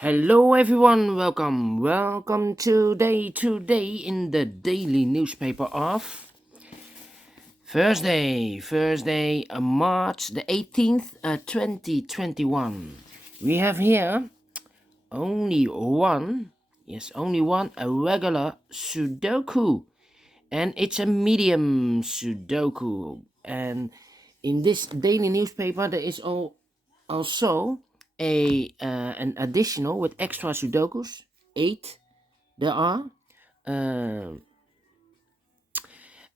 Hello everyone, welcome today in the daily newspaper of Thursday, March the 18th, 2021. We have here only one, a regular Sudoku, and it's a medium Sudoku. And in this daily newspaper there is also an additional with extra Sudokus. 8 there are.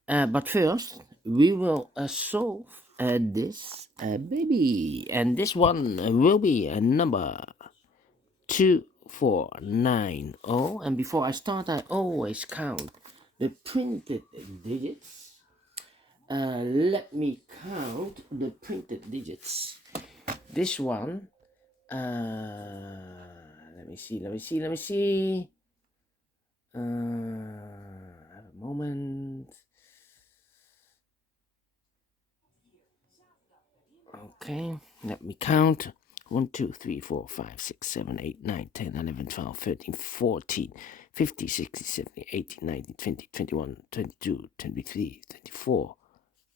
But first, we will solve this baby. And this one will be number 2490. And before I start, I always count the printed digits. Let me count the printed digits. This one, let me see. Have a moment. Okay, let me count. 1, 2, 3, 4, 5, 6, 7, 8, 9, 10, 11, 12, 13, 14, 15, 16, 17, 18, 19, 20, 21, 22, 23, 24,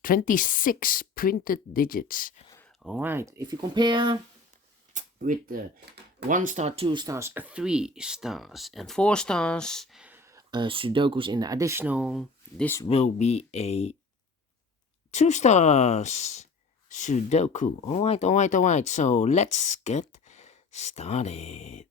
26 printed digits. All right, if you compare with 1 star, 2 stars, 3 stars, and 4 stars, Sudokus in the additional, this will be a 2 stars Sudoku. All right. So let's get started.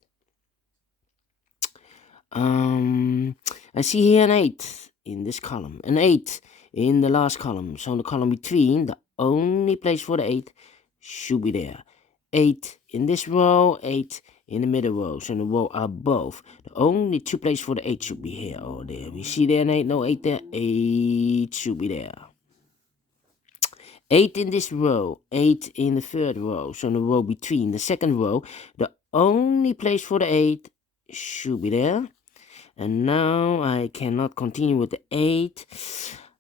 I see here an 8 in this column, an 8 in the last column. So in the column between, the only place for the 8 should be there. 8 in this row, 8 in the middle row. So in the row above, the only 2 places for the 8 should be here or there. We see there an 8, no 8 there, 8 should be there. 8 in this row, 8 in the third row. So in the row between the second row, the only place for the 8 should be there. And now I cannot continue with the 8.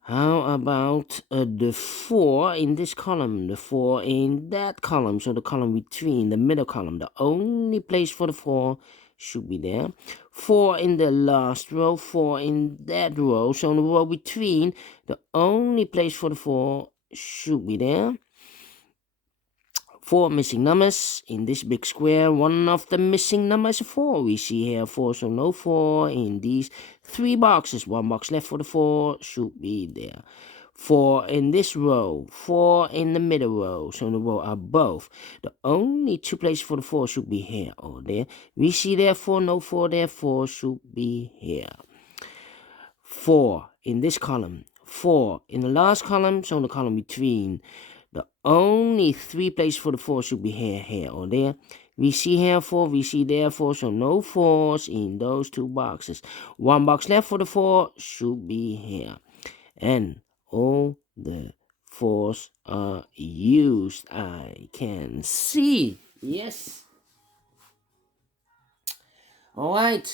How about the 4 in this column, the 4 in that column? So the column between, the middle column, the only place for the 4 should be there. 4 in the last row, 4 in that row. So in the row between, the only place for the 4 should be there. 4 missing numbers in this big square. One of the missing numbers is 4. We see here 4, so no 4 in these 3 boxes. 1 box left for the 4 should be there. 4 in this row, 4 in the middle row, so in the row above. The only 2 places for the 4 should be here or there. We see there 4, no 4 there, 4 should be here. 4 in this column, 4 in the last column, so in the column between. The only 3 places for the 4 should be here or there. We see here 4, we see there 4, so no 4s in those 2 boxes. 1 box left for the 4 should be here. And all the 4s are used. I can see. Yes. All right.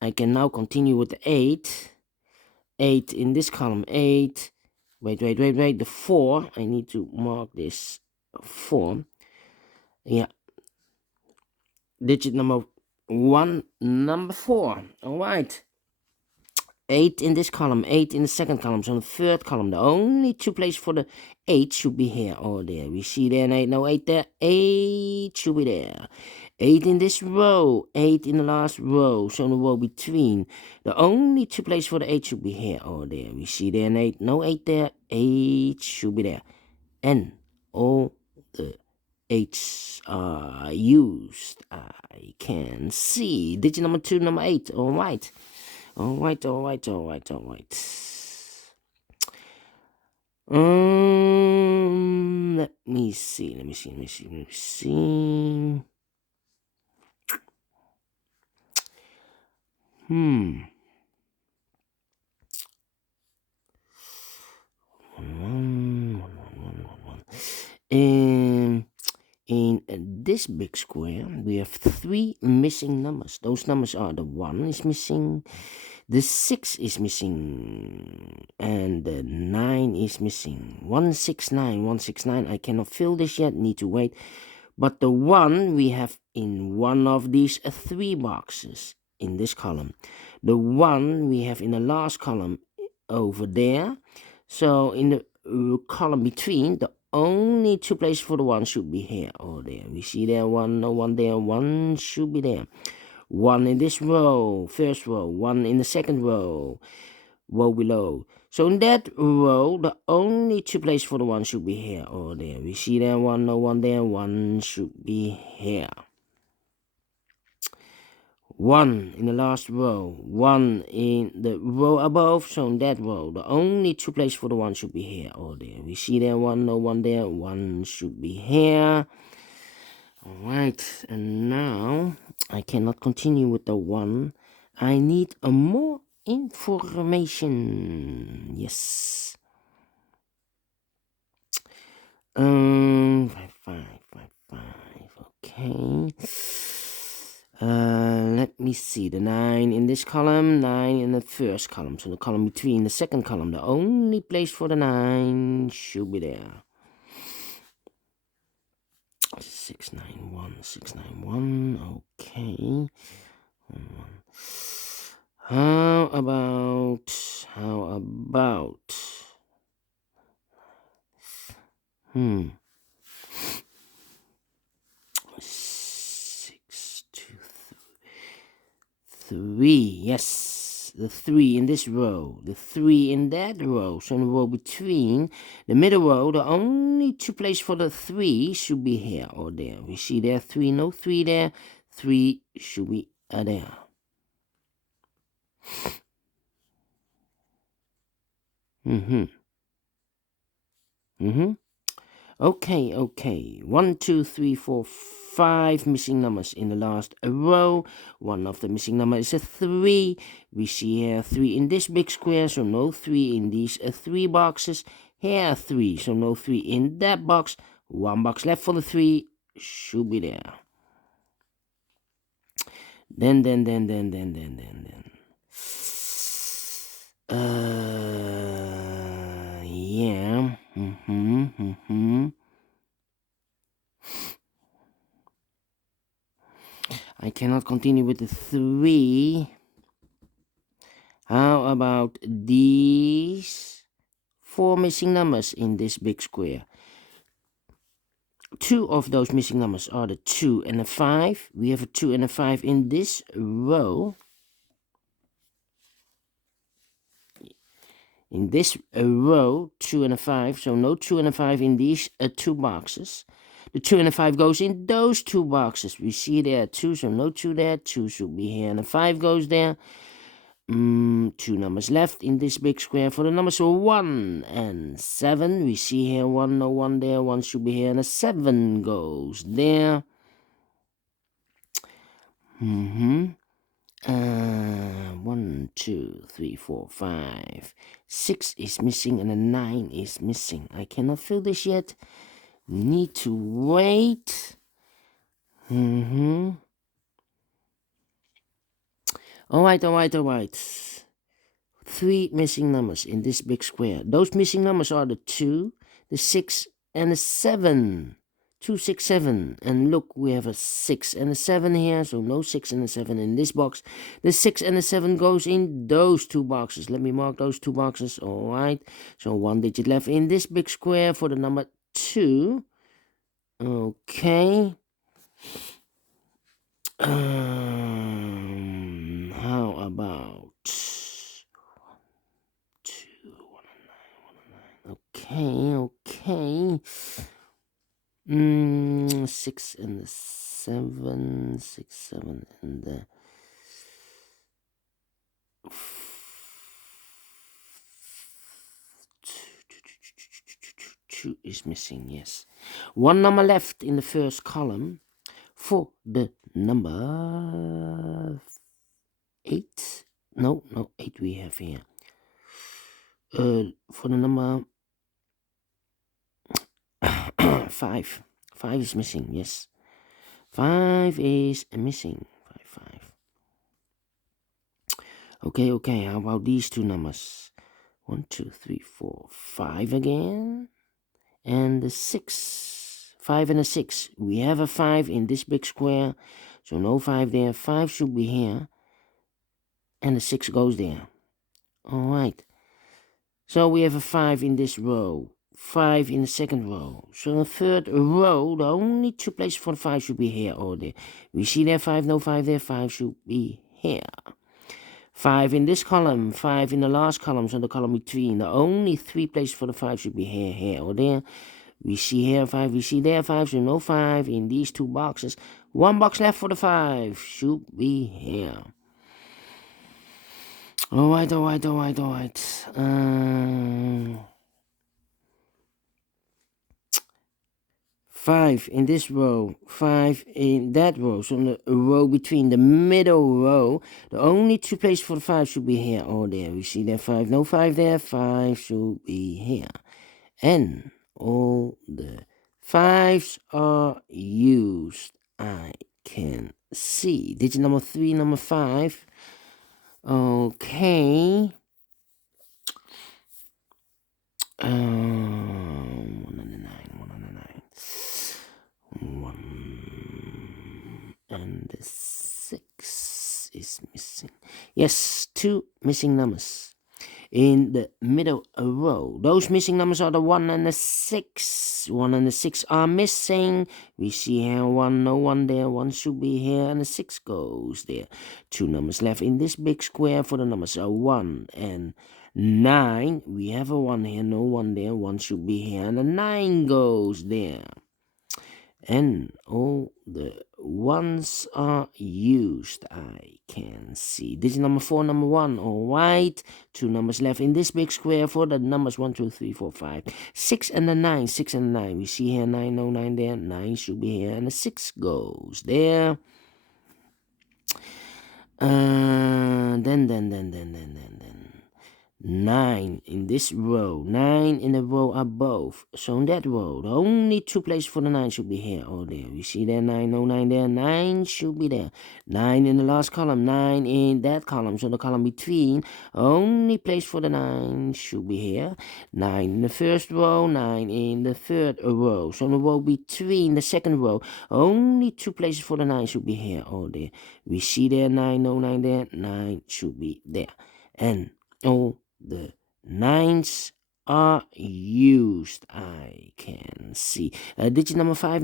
I can now continue with the 8. 8 in this column. 8. Wait. The 4. I need to mark this 4. Yeah. Digit number 1, number 4. All right. 8 in this column, 8 in the second column, so in the third column, the only 2 places for the 8 should be here or there. We see there an 8, no 8 there, 8 should be there. 8 in this row, 8 in the last row, so in the row between, the only 2 places for the 8 should be here or there. We see there an 8, no 8 there, 8 should be there. And all the 8s are used. I can see. Digit number 2, number 8, all right. All right. Let me see. In this big square, we have 3 missing numbers. Those numbers are the 1 is missing, The 6 is missing, and the 9 is missing. 169, 169. I cannot fill this yet, need to wait. But the 1 we have in one of these 3 boxes in this column. The 1 we have in the last column over there. So in the column between, the only 2 places for the 1 should be here or there. We see there 1, no 1 there, 1 should be there. 1 in this row, first row, 1 in the second row below. So in that row, the only 2 places for the 1 should be here or there. We see there 1, no 1 there, 1 should be here. 1 in the last row, 1 in the row above, so in that row, the only 2 places for the 1 should be here or there. We see there 1, no 1 there, 1 should be here. Alright, and now I cannot continue with the 1. I need a more information. Yes. 5, 5, 5, 5. Okay. Let me see. The 9 in this column, 9 in the first column. So the column between the second column, the only place for the 9 should be there. 691, 691. Okay. How about 6, 2, 3. Yes, the 3 in this row, the 3 in that row. So in the row between the middle row, the only 2 places for the 3 should be here or there. We see there 3, no 3 there. 3 should be there. Okay. 1, 2, 3, 4, 5 missing numbers in the last row. One of the missing numbers is a 3. We see here 3 in this big square, so no 3 in these 3 boxes. Here 3, so no 3 in that box. 1 box left for the 3 should be there. Then. Yeah. I cannot continue with the 3. How about these 4 missing numbers in this big square? 2 of those missing numbers are the 2 and the 5. We have a 2 and a 5 in this row. In this row, 2 and a 5, so no 2 and a 5 in these 2 boxes. The 2 and the 5 goes in those 2 boxes. We see there 2, so no 2 there. 2 should be here, and the 5 goes there. 2 numbers left in this big square for the numbers 1 and 7. We see here 1, no 1 there. 1 should be here, and a 7 goes there. 1, 2, 3, 4, 5. 6 is missing and a 9 is missing. I cannot fill this yet. Need to wait. Alright. 3 missing numbers in this big square. Those missing numbers are the 2, the 6, and the 7. 2, 6, 7. And look, we have a 6 and a 7 here, so no 6 and a 7 in this box. The 6 and the 7 goes in those 2 boxes. Let me mark those 2 boxes. Alright, so 1 digit left in this big square for the number 2. Okay. How about 2, 109. Okay. 6 and the 7, 6, 7 and the 2 is missing. Yes, 1 number left in the first column for the number 8. No, 8 we have here. For the number 5. 5 is missing. Yes, 5 is missing. 5. Okay, how about these two numbers? 1, 2, 3, 4, 5 again. And the 6. 5 and a 6. We have a 5 in this big square. So no 5 there. 5 should be here. And the 6 goes there. Alright. So we have a 5 in this row. 5 in the second row. So in the third row, the only two places for the 5 should be here or there. We see there 5, no 5 there. 5 should be here. 5 in this column, 5 in the last column, so the column between. The only 3 places for the 5 should be here, or there. We see here 5, we see there 5, so no 5 in these two boxes. 1 box left for the 5, should be here. Alright. 5 in this row, 5 in that row, so in the row between the middle row, the only two places for the 5 should be here or there. We see there 5, no 5 there, 5 should be here. And all the 5s are used, I can see. Digit number 3, number 5. Okay. 1 and the 6 is missing. Yes, 2 missing numbers in the middle row. Those missing numbers are the 1 and the 6. 1 and the 6 are missing. We see here 1, no 1 there. 1 should be here, and the 6 goes there. 2 numbers left in this big square for the numbers are 1 and 9. We have a 1 here, no 1 there. 1 should be here, and the 9 goes there. And all the 1s are used, I can see. Digit number 4, number 1, alright. 2 numbers left in this big square for the numbers 1, 2, 3, 4, 5. 6 and the 9, 6 and the 9. We see here 9, no 9 there. 9 should be here, and the 6 goes there. Then 9 in this row, 9 in the row above. So in that row, the only 2 places for the 9 should be here or there. We see there 9, no 9 there. 9 should be there. 9 in the last column, 9 in that column. So the column between, only place for the 9 should be here. 9 in the first row, 9 in the third row. So in the row between the second row, only 2 places for the 9 should be here or there. We see there 9, no 9 there. 9 should be there. And all the 9s are used, I can see. Digit number 5,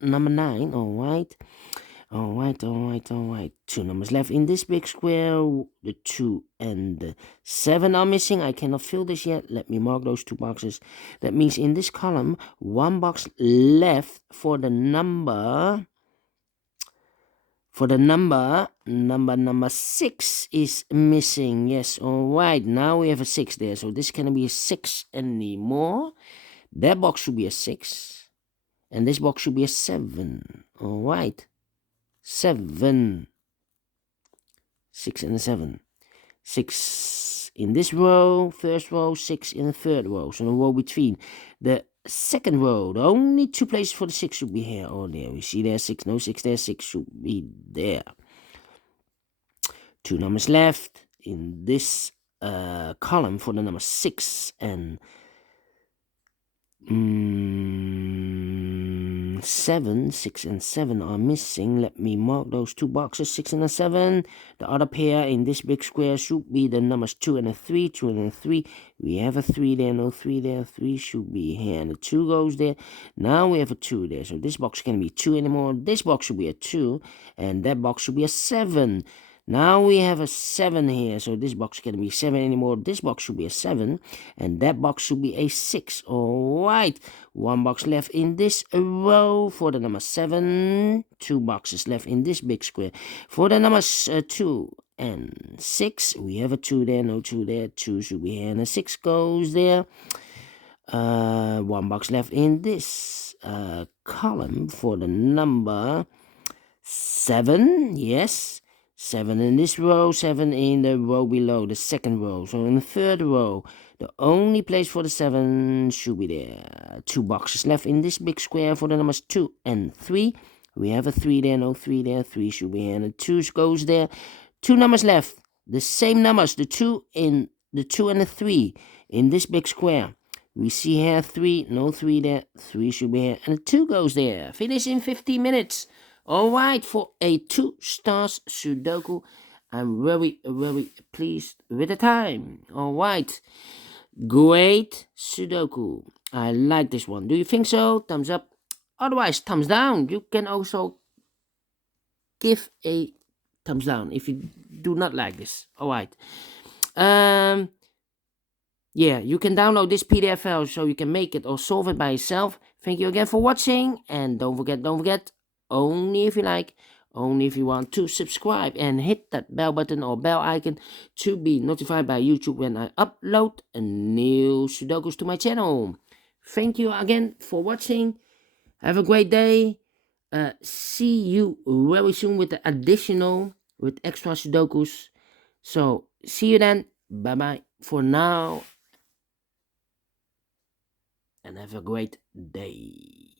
number 9, alright. 2 numbers left in this big square. The 2 and the 7 are missing. I cannot fill this yet. Let me mark those 2 boxes. That means in this column, 1 box left for the number. For the number 6 is missing. Yes, alright. Now we have a 6 there. So this cannot be a 6 anymore. That box should be a 6. And this box should be a 7. Alright. 7. 6 and a 7. 6 in this row, first row, 6 in the third row. So the row between the second row, the only 2 places for the 6 should be here or there. We see there 6, no 6 there, 6 should be there. 2 numbers left in this column for the number 6 and 7. 6 and 7 are missing. Let me mark those 2 boxes, 6 and a 7. The other pair in this big square should be the numbers 2 and a 3. 2 and a 3. We have a 3 there, no 3 there. 3 should be here, and the 2 goes there. Now we have a 2 there, so this box can't be 2 anymore. This box should be a 2, and that box should be a 7. Now we have a 7 here, so this box can't be 7 anymore. This box should be a 7, and that box should be a 6. Alright, 1 box left in this row for the number 7. 2 boxes left in this big square for the numbers 2 and 6. We have a 2 there, no 2 there. 2 should be here, and a 6 goes there. 1 box left in this column for the number 7. Yes. 7 in this row, 7 in the row below, the second row. So in the third row, the only place for the 7 should be there. 2 boxes left in this big square for the numbers 2 and 3. We have a 3 there, no 3 there. 3 should be here, and the 2 goes there. 2 numbers left the same numbers, the 2 and the 3 in this big square. We see here 3, no 3 there, 3 should be here, and the 2 goes there. Finish in 15 minutes. Alright, for a 2 stars Sudoku. I'm very, very pleased with the time. Alright, great Sudoku. I like this one. Do you think so? Thumbs up. Otherwise, thumbs down. You can also give a thumbs down if you do not like this. Alright. Yeah, you can download this PDF file so you can make it or solve it by yourself. Thank you again for watching, and don't forget, only if you like, only if you want to subscribe and hit that bell button or bell icon to be notified by YouTube when I upload a new Sudokus to my channel. Thank you again for watching. Have a great day. See you very soon with with extra Sudokus. So see you then. Bye bye for now, and have a great day.